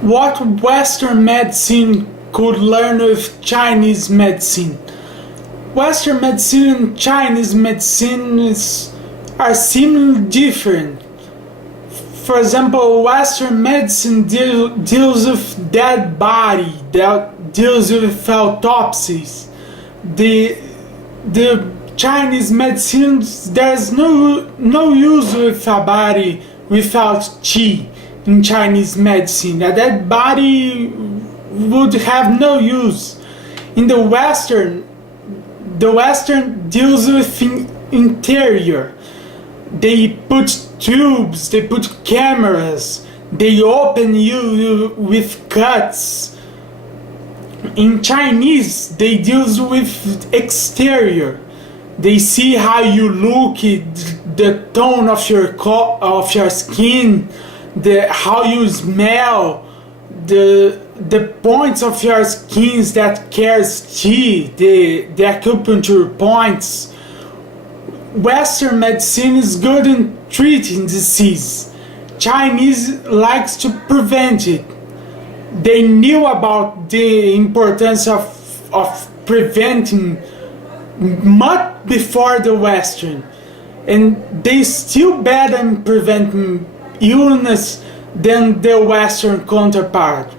What Western medicine could learn with Chinese medicine? Western medicine and Chinese medicine are seemingly different. For example, Western medicine deals with dead body, that deals with autopsies. The Chinese medicine, there's no use with a body without qi in Chinese medicine. That body would have no use. In the Western deals with interior. They put tubes, they put cameras, they open you with cuts. In Chinese, they deals with exterior. They see how you look, the tone of your skin, how you smell, the points of your skins that carries qi, the acupuncture points. Western medicine is good in treating disease. Chinese likes to prevent it. They knew about the importance of preventing much before the Western, and they still better in preventing illness than the Western counterpart.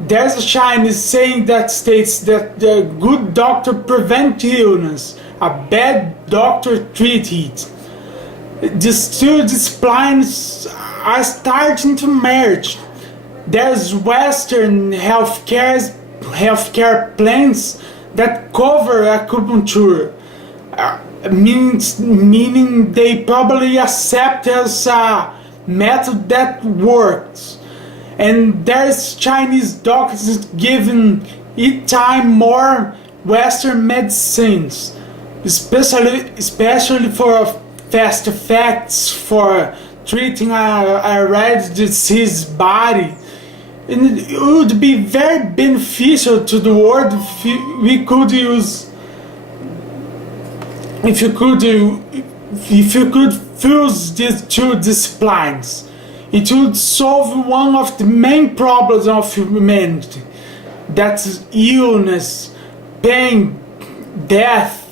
There's a Chinese saying that states that the good doctor prevents illness, a bad doctor treats it. These two disciplines are starting to merge. There's Western healthcare plans that cover acupuncture, meaning they probably accept as a method that works. And there's Chinese doctors giving each time more Western medicines, especially for fast effects, for treating a rare disease body. And it would be very beneficial to the world if you could fuse these two disciplines. It would solve one of the main problems of humanity. That's illness, pain, death.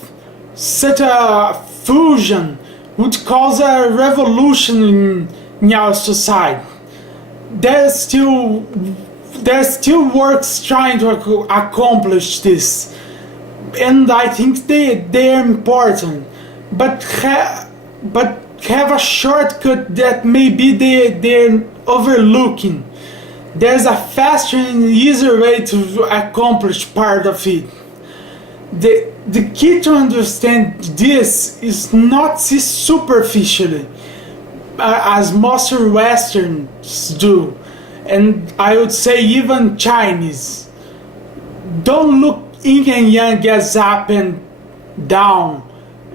Such a fusion would cause a revolution in our society. There's still works trying to accomplish this, and I think they're important, but have a shortcut that maybe they're overlooking. There's a faster and easier way to accomplish part of it. The key to understand this is not see superficially, as most Westerns do, and I would say even Chinese. Don't look yin and yang as up and down,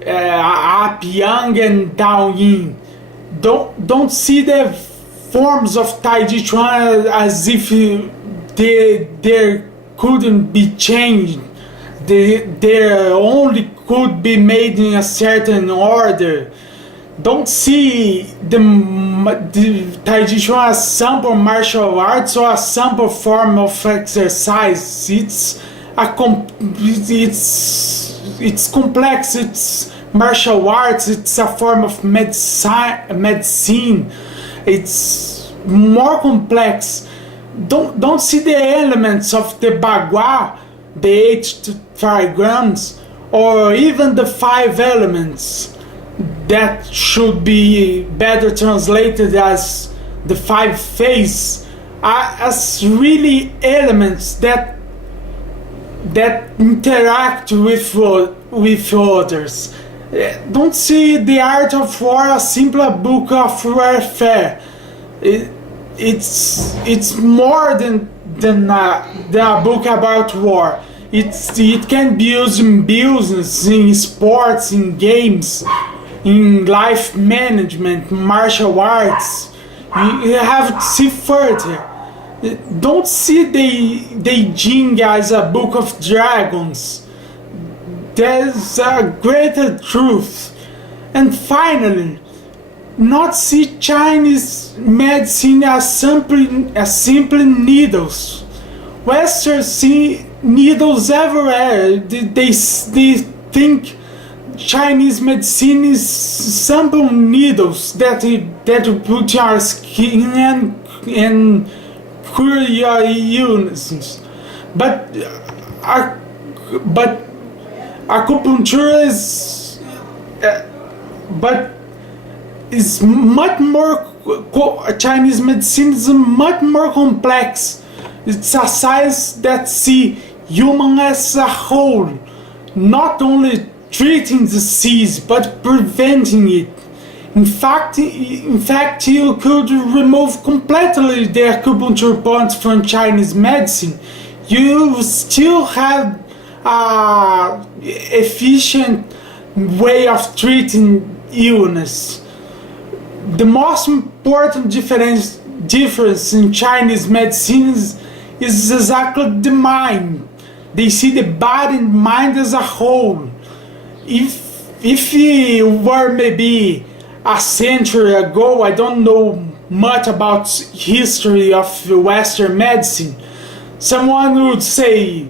up yang and down yin. Don't see the forms of Tai Chi Chuan as if they couldn't be changed. They only could be made in a certain order. Don't see the Tai Chi Chuan as sample martial arts or a sample form of exercise. It's complex. It's martial arts. It's a form of medicine. It's more complex. Don't see the elements of the Bagua, the 8 trigrams, or even the 5 elements that should be better translated as the 5 phases, as really elements that interact with others. Don't see the art of war as simply a book of warfare. It's more than a book about war. It can be used in business, in sports, in games, in life management, martial arts. You have to see further. Don't see the Jing as a book of dragons. There's a greater truth. And finally, not see Chinese medicine as simply needles. Western see needles everywhere. They think Chinese medicine is simple needles that you put your skin and cure your illnesses. But but acupuncture is much more. Chinese medicine is much more complex. It's a science that see human as a whole, not only treating disease but preventing it. In fact, you could remove completely the acupuncture points from Chinese medicine. You still have a efficient way of treating illness. The most important difference in Chinese medicine is exactly the mind. They see the body and mind as a whole. If it were maybe a century ago, I don't know much about history of Western medicine, someone would say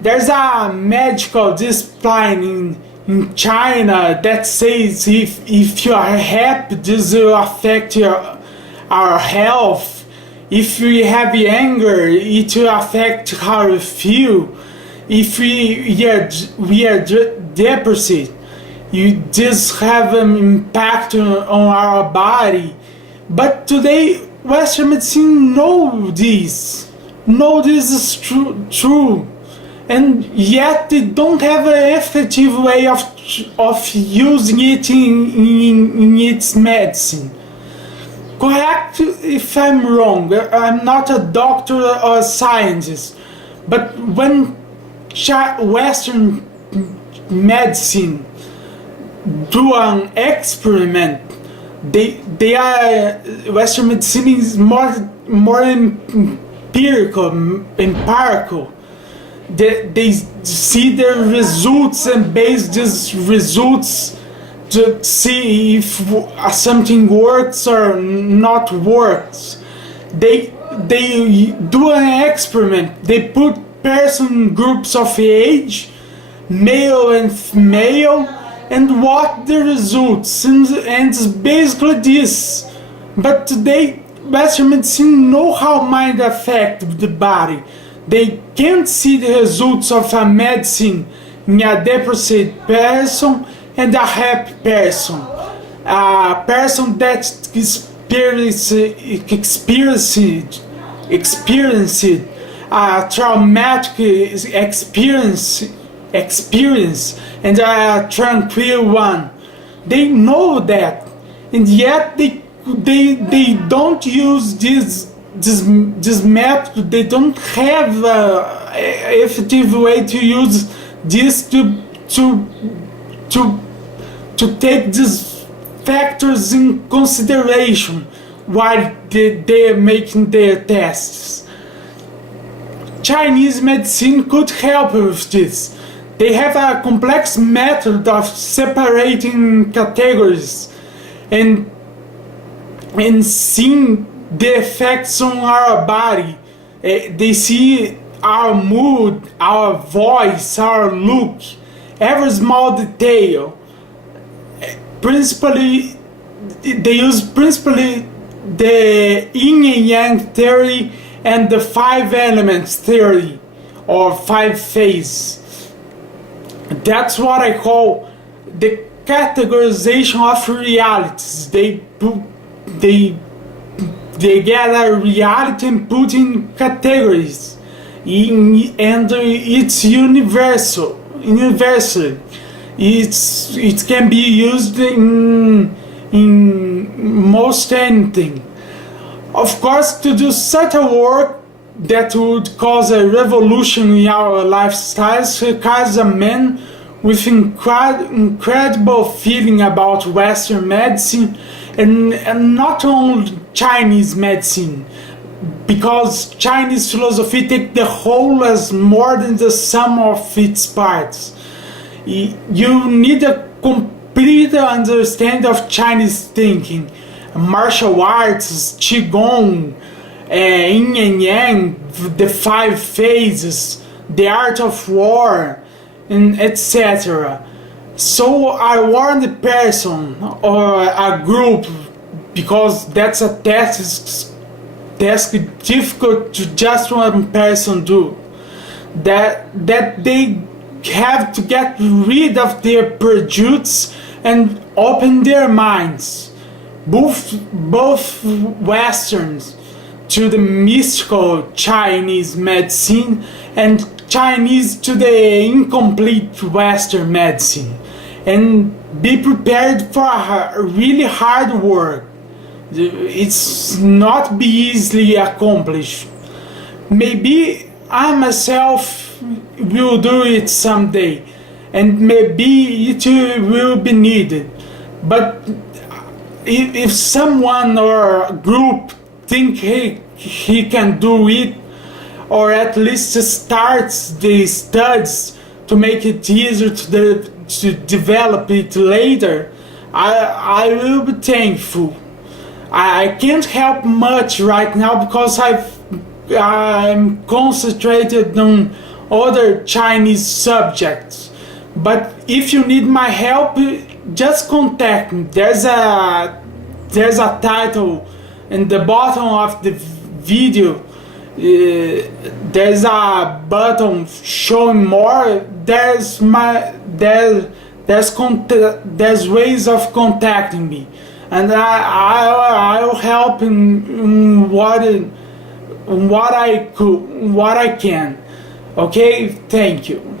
there's a medical discipline in China that says if you are happy, this will affect our health. If we have anger, it will affect how we feel. If we are depressed, this have an impact on our body. But today, Western medicine know this is true, and yet they don't have an effective way of using it in its medicine. Correct if I'm wrong. I'm not a doctor or a scientist, but when Western medicine do an experiment, Western medicine is more empirical. They see the results and base these results to see if something works or not works. They do an experiment. They put groups of age, male and female, and what the results, and it's basically this. But today, Western medicine know how mind affects the body. They can't see the results of a medicine in a depressed person and a happy person. A person that experienced a traumatic experience and a tranquil one. They know that, and yet they don't use this method. They don't have an effective way to use this to take these factors in consideration while they are making their tests. Chinese medicine could help with this. They have a complex method of separating categories and seeing the effects on our body. They see our mood, our voice, our look, every small detail. Principally, they use the yin and yang theory and the 5 elements theory, or 5 phases. That's what I call the categorization of realities. They get a reality and put in categories, and it's universal. It can be used in most anything. Of course, to do such a work that would cause a revolution in our lifestyles requires a man with incredible feeling about Western medicine and not only Chinese medicine, because Chinese philosophy takes the whole as more than the sum of its parts. You need a complete understanding of Chinese thinking, martial arts, qigong, yin and yang, the five phases, the art of war, and etc. So I warn the person or a group, because that's a task difficult to just one person do, that they have to get rid of their prejudice and open their minds, both Westerns, to the mystical Chinese medicine and Chinese to the incomplete Western medicine, and be prepared for a really hard work. It's not be easily accomplished. Maybe I myself will do it someday, and maybe it will be needed. But if someone or a group think he can do it, or at least starts the studies to make it easier to develop it later, I will be thankful. I can't help much right now because I'm concentrated on other Chinese subjects. But if you need my help, just contact me. There's a title in the bottom of the video. There's a button showing more. There's ways of contacting me, and I'll help in what I can. Okay, thank you.